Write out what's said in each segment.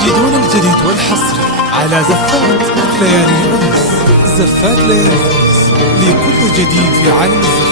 تجدون الجديد والحصري على زفات ليالي الأنس. زفات ليالي الأنس لكل جديد في عالم الزفات.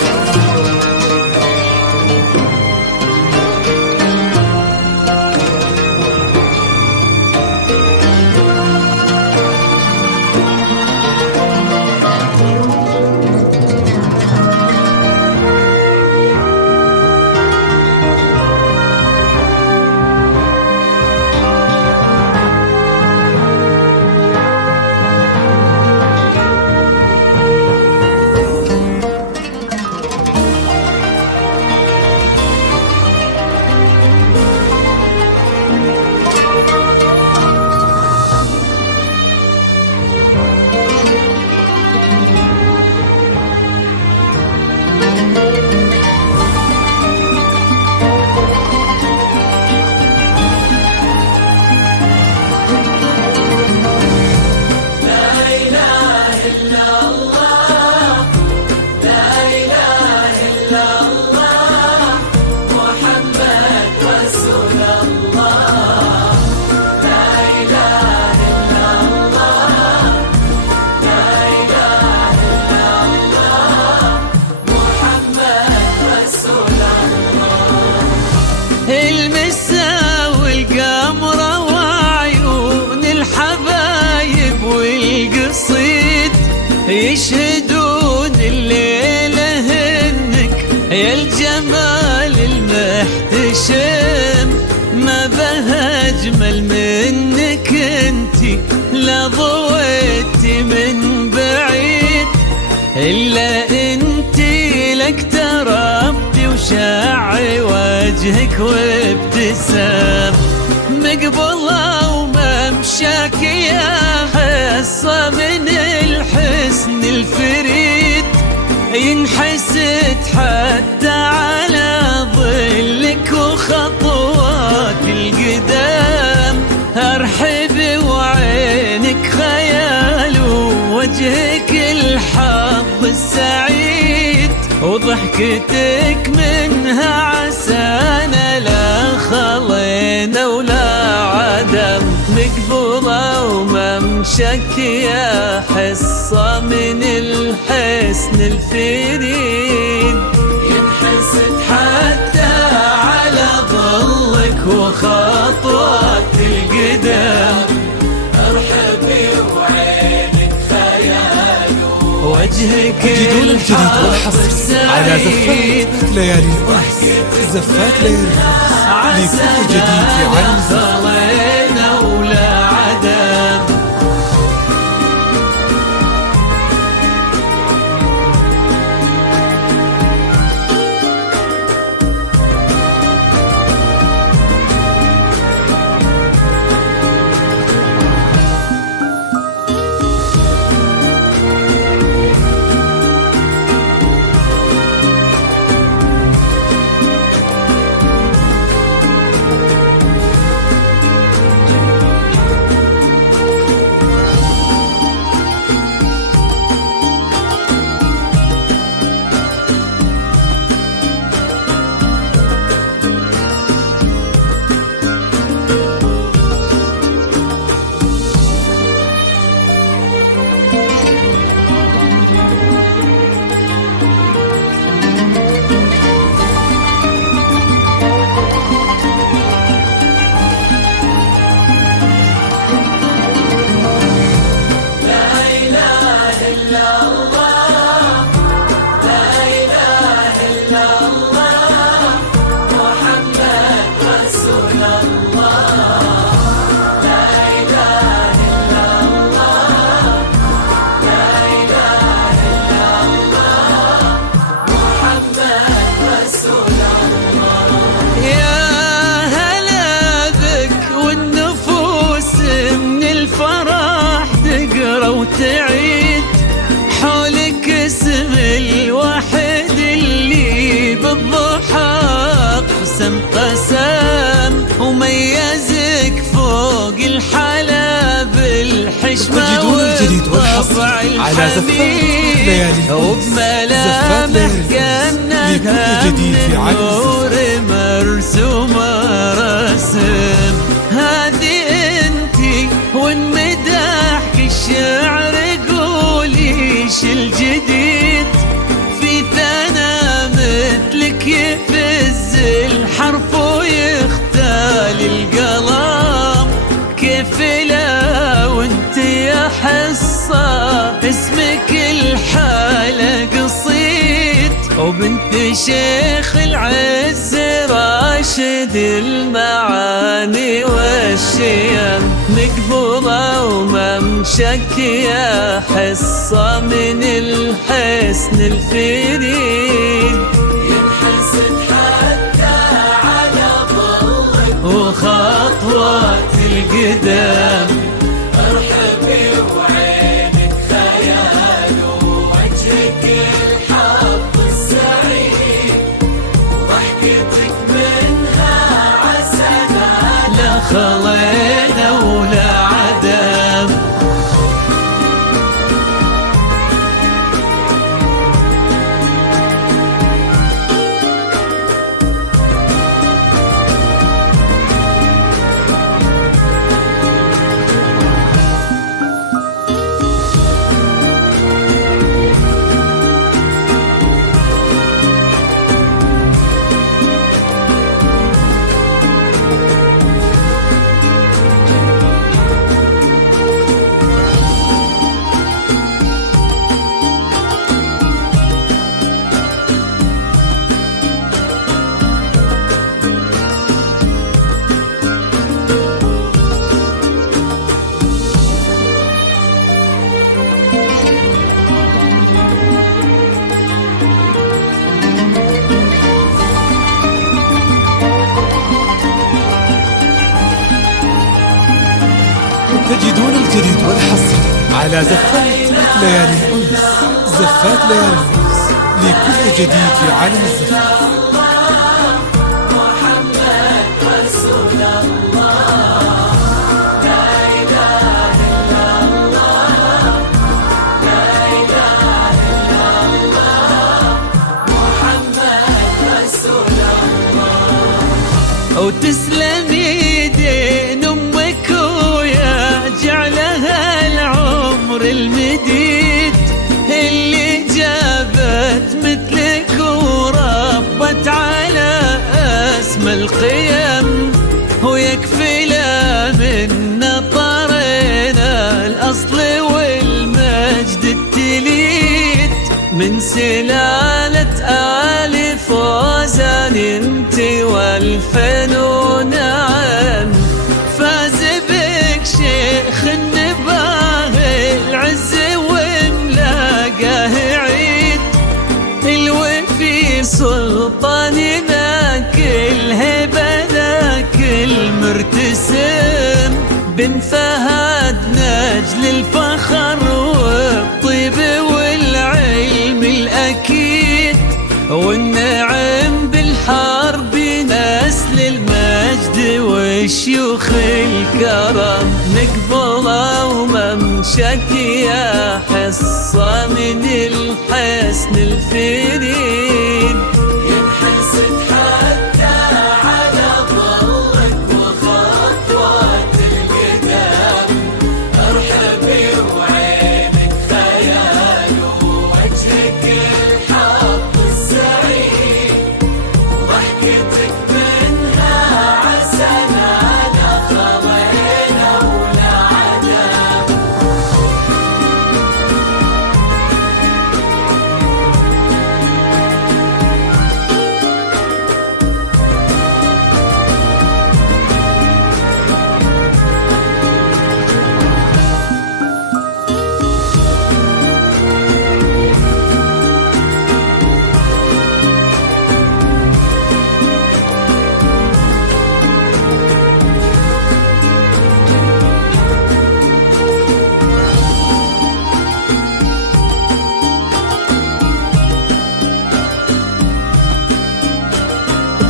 المسا والقمرة وعيون الحبايب والقصيد يشهدون الليلة هنك يا الجمال المحتشم. ما بها أجمل منك انتي لا ضويتي من بعيد، إلا انتي لك تربتي وشاعي وجهك وابتسام. مقبلة وممشاك يا حصة من الحسن الفريد، ينحسد حتى على ظلك وخطوات القدام. أرحب وعينك خيال ووجهك الحظ السعيد، وضحكتك منها عسانا لا خلينا ولا عدم. مقبولة وممشك يا حصة من الحسن الفريد، ينحسد حتى على ظلك وخطوات القدام. أرحبي وعينك خيال وجهك تجدون الجديد والحصري على زفات ليالي الأنس. زفات ليالي الأنس لكل جديد في عالم الزفات. وتعيد حولك اسم الواحد اللي بالضحى قسم وميزك فوق الحلا بالحشمة والطبع الحميد، وبملامح كأنها من النور مرسومة رسم. هذه وبنت شيخ العز راشد المعاني والشيم، مقبولة وممشك يا حصة من الحسن الفريد، ينحسد حتى على ظلك وخطوات القدام. ارحبي وعينك خيال ووجهك الحظ السعيد، ضحكتك منها عسنا لا خلينا ولا عدم. تجدون الجديد والحصر على زفات ليالي الأنس. زفات ليالي الأنس لكل جديد في عالم الزفات. محمد رسول الله، لا إله إلا الله، لا إله إلا الله، محمد رسول الله. وتسلم يدين امك ويا جعلها العمر المديد، اللي جابت مثلك وربت على اسم القيم، ويكفي لا من طرينا الاصل والمجد التليد، من سلالة آل فوزان انت والفنون عن، فاز بك شيخ النباه العز وملاقاه عيد، الوفي سلطاننا كل هبة ذاك المرتسم، بن فهد نجل الفخر والطيب والعلم الأكيد، والنعم بالحرب نسل المجد والشيوخ الكرم، مقبلة وممشك يا حصة من الحسن الفريد، ينحسد حتى على ظلك وخطوات القدام، ارحبي وعينك خيال ووجهك الحظ السعيد، ضحكتك منها عسنا لا خلينا ولا عدم.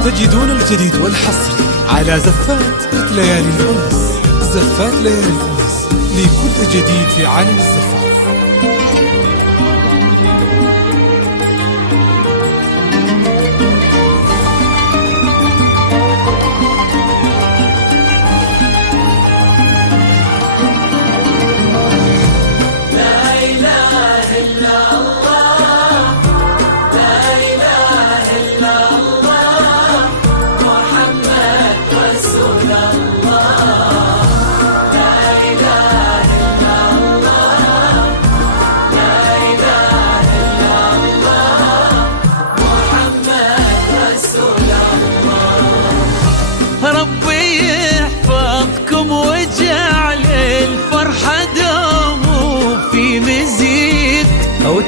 تجدون الجديد والحصر على زفات ليالي الأنس. زفات ليالي الأنس لكل جديد في عالم الزفات.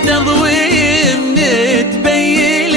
تضويم نتبين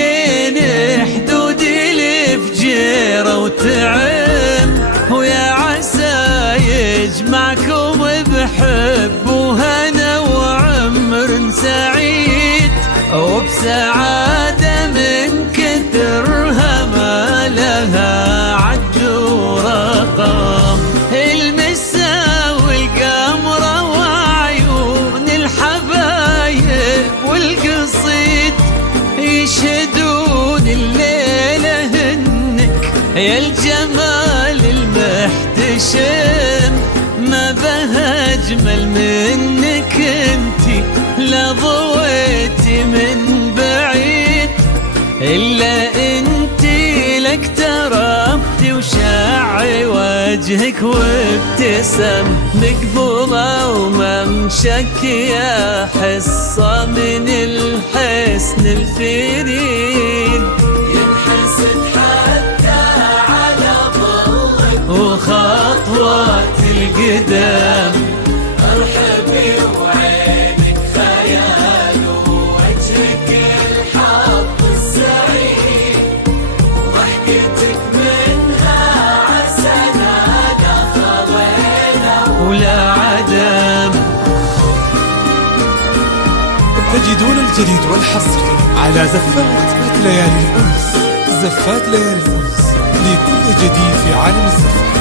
حدود الفجيرة وتعم، ويا عسى يجمعكم بحب وهنا وعمر سعيد، وبسعادة من كثرها ما لها عد ورقم. المسا والقمرة وعيون الحبايب والقصيد يشهدون الليلة هنك يا الجمال المحتشم. ما بها أجمل منك انتي لا ضويتي من بعيد، إلا انتي لك تربتي وشاعي وجهك وابتسم، مقبولة وممشك يا حصة من الحسن الفريد. ينحسد حتى على ظلك وخطوات القدام، ارحبي وعينك خيال ووجهك الحظ السعيد، ضحكتك منها عسنا خضينا ولا عدم. تجدون الجديد والحصري على زفات ليالي الأنس. زفات ليالي الأنس لكل جديد في عالم الزفات.